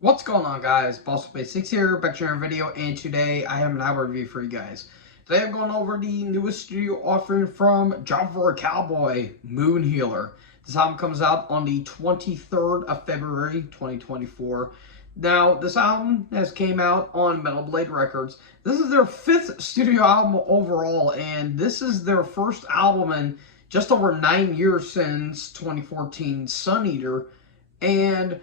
What's going on, guys? Boss6 here, back to another video, and today I have an album review for you guys. Today I'm going over the newest studio offering from Cowboy, Moon Healer. This album comes out on the 23rd of February, 2024. Now, this album has came out on Metal Blade Records. This is their 5th studio album overall, and this is their first album in just over 9 years since 2014 Sun Eater. And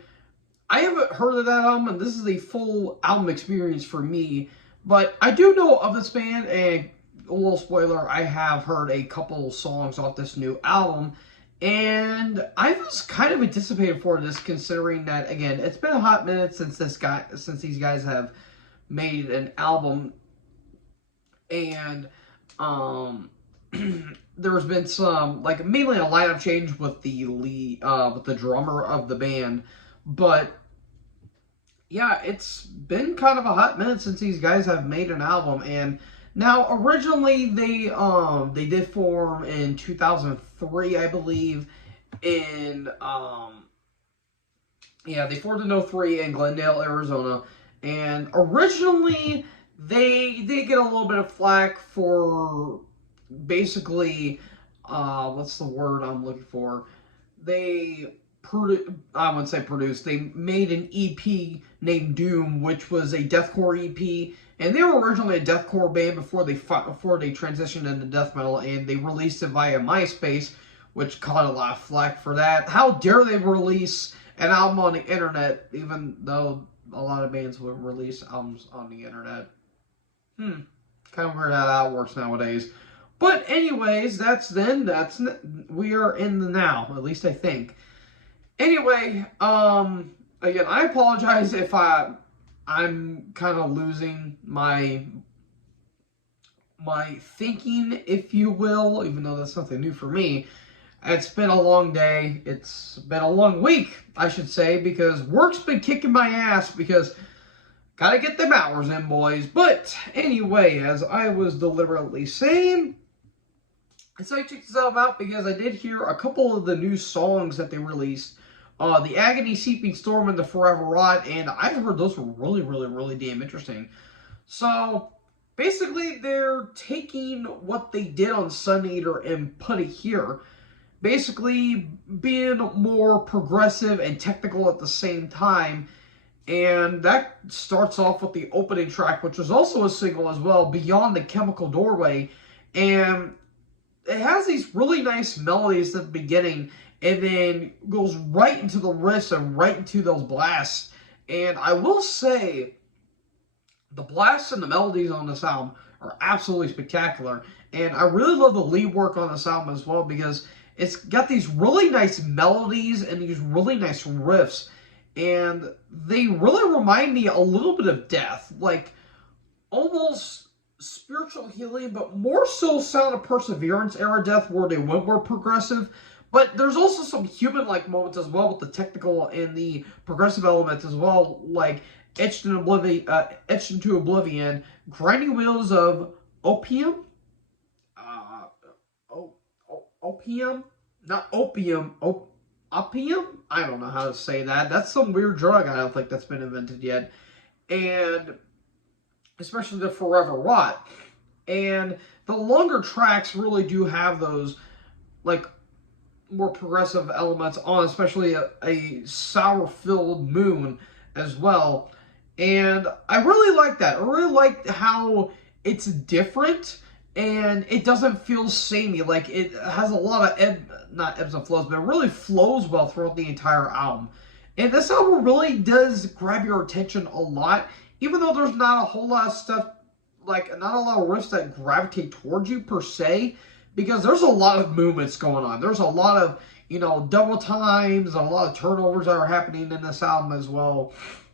I haven't heard of that album, and this is a full album experience for me. But I do know of this band, and a little spoiler, I have heard a couple songs off this new album. And I was kind of anticipated for this, considering that, again, it's been a hot minute since these guys have made an album. And there's been some, like, mainly a lineup change with the with the drummer of the band. But yeah, it's been kind of a hot minute since these guys have made an album. And now originally they did form in 2003, I believe. In yeah, they formed in 2003 in Glendale, Arizona. And originally they did get a little bit of flack for basically what's the word I'm looking for? I wouldn't say produced. They made an EP named Doom, which was a deathcore EP, and they were originally a deathcore band before they transitioned into death metal, and they released it via MySpace, which caught a lot of flack for that. How dare they release an album on the internet, even though a lot of bands would release albums on the internet? Kind of weird how that works nowadays. But anyways, that's then. We are in the now. At least I think. Anyway, again, I apologize if I'm kind of losing my thinking, if you will, even though that's nothing new for me. It's been a long day. It's been a long week, I should say, because work's been kicking my ass because gotta get them hours in, boys. But anyway, as I was deliberately saying, so I checked this album out because I did hear a couple of the new songs that they released. The Agony, Seeping Storm, and the Forever Rot, and I heard those were really damn interesting. So, basically, they're taking what they did on Sun Eater and put it here. Basically, being more progressive and technical at the same time. And that starts off with the opening track, which was also a single as well, Beyond the Chemical Doorway. And it has these really nice melodies at the beginning, and then goes right into the riffs and right into those blasts. And I will say, the blasts and the melodies on this album are absolutely spectacular. And I really love the lead work on this album as well, because it's got these really nice melodies and these really nice riffs. And they really remind me a little bit of Death, like almost spiritual healing, but more so Sound of Perseverance era Death, where they went more progressive. But there's also some human-like moments as well with the technical and the progressive elements as well, like Etched into Oblivion, Grinding Wheels of Opium, Opium, not Opium, Opium? I don't know how to say that. That's some weird drug I don't think that's been invented yet. And especially the Forever Rot. And the longer tracks really do have those, like, more progressive elements on, especially a sour-filled Moon as well. And I really like that. I really like how it's different and it doesn't feel samey. Like, it has a lot of not ebbs and flows, but it really flows well throughout the entire album. And this album really does grab your attention a lot, even though there's not a whole lot of stuff, like not a lot of riffs that gravitate towards you per se, because there's a lot of movements going on. There's a lot of, double times and a lot of turnovers that are happening in this album as well.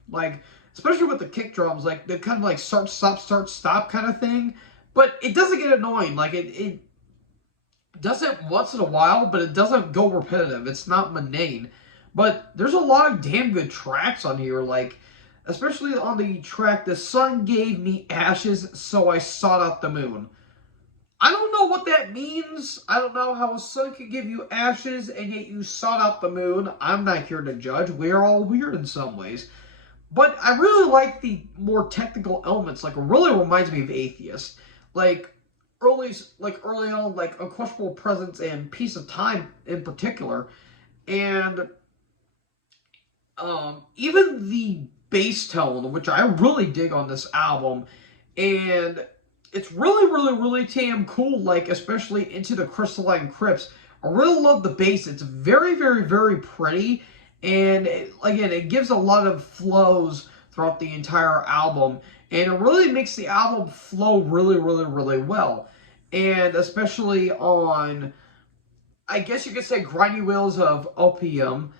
Like, especially with the kick drums, like the kind of like start, stop kind of thing. But it doesn't get annoying. Like, it does it once in a while, but it doesn't go repetitive. It's not mundane. But there's a lot of damn good tracks on here, like, especially on the track, The Sun Gave Me Ashes, So I Sought Out the Moon. I don't know what that means. I don't know how a sun can give you ashes and yet you sought out the moon. I'm not here to judge. We're all weird in some ways. But I really like the more technical elements. Like, it really reminds me of Atheist. Like early on, like Unquestionable Presence and Piece of Time in particular, and even the bass tone, which I really dig on this album, and it's really damn cool. Like, especially Into the Crystalline Crypts. I really love the bass. It's very pretty, and again, it gives a lot of flows throughout the entire album, and it really makes the album flow really well. And especially on, I guess you could say, Grindy Wheels of Opium.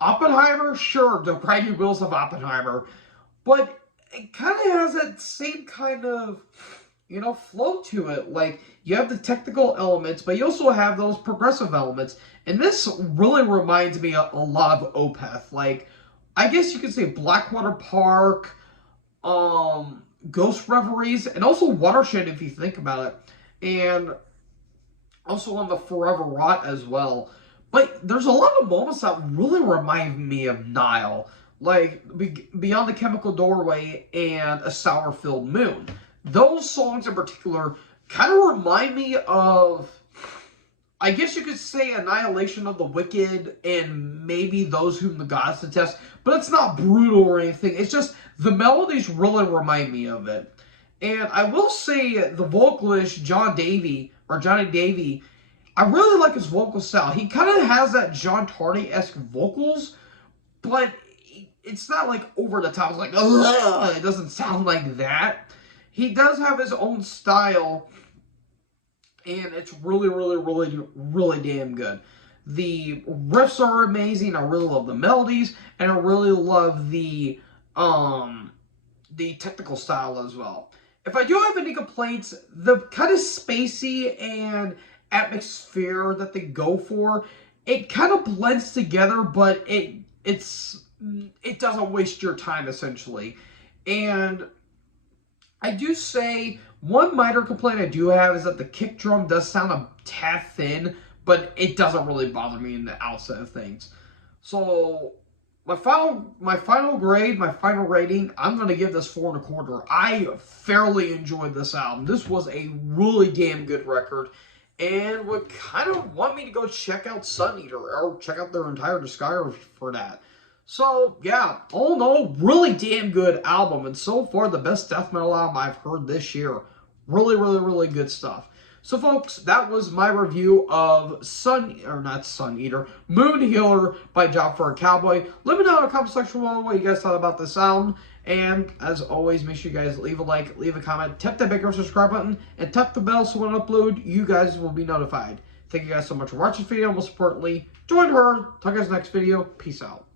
Oppenheimer, sure, the Grindy Wheels of Oppenheimer, but it kind of has that same kind of, flow to it. Like, you have the technical elements, but you also have those progressive elements. And this really reminds me a lot of Opeth. Like, I guess you could say Blackwater Park, Ghost Reveries, and also Watershed if you think about it. And also on the Forever Rot as well. But there's a lot of moments that really remind me of Nile, like Beyond the Chemical Doorway and A Sour-Filled Moon. Those songs in particular kind of remind me of, I guess you could say, Annihilation of the Wicked and maybe Those Whom the Gods Detest, but it's not brutal or anything. It's just the melodies really remind me of it. And I will say the vocalist Johnny Davey, I really like his vocal style. He kind of has that John Tardy-esque vocals, but it's not like over the top. It's like, ugh, it doesn't sound like that. He does have his own style, and it's really damn good. The riffs are amazing. I really love the melodies, and I really love the technical style as well. If I do have any complaints, the kind of spacey and atmosphere that they go for, it kind of blends together, but it doesn't waste your time, essentially. And I do say one minor complaint I do have is that the kick drum does sound a tad thin, but it doesn't really bother me in the outset of things. So my final grade, my final rating, I'm going to give this 4.25. I fairly enjoyed this album. This was a really damn good record, and would kind of want me to go check out Sun Eater, or check out their entire discography for that. So, yeah, all in all, really damn good album, and so far the best death metal album I've heard this year. Really good stuff. So, folks, that was my review of Moon Healer by Job for a Cowboy. Let me know in the comment section below what you guys thought about this album. And, as always, make sure you guys leave a like, leave a comment, tap that big subscribe button, and tap the bell so when I upload, you guys will be notified. Thank you guys so much for watching this video. Most importantly, join her. Talk to you guys next video. Peace out.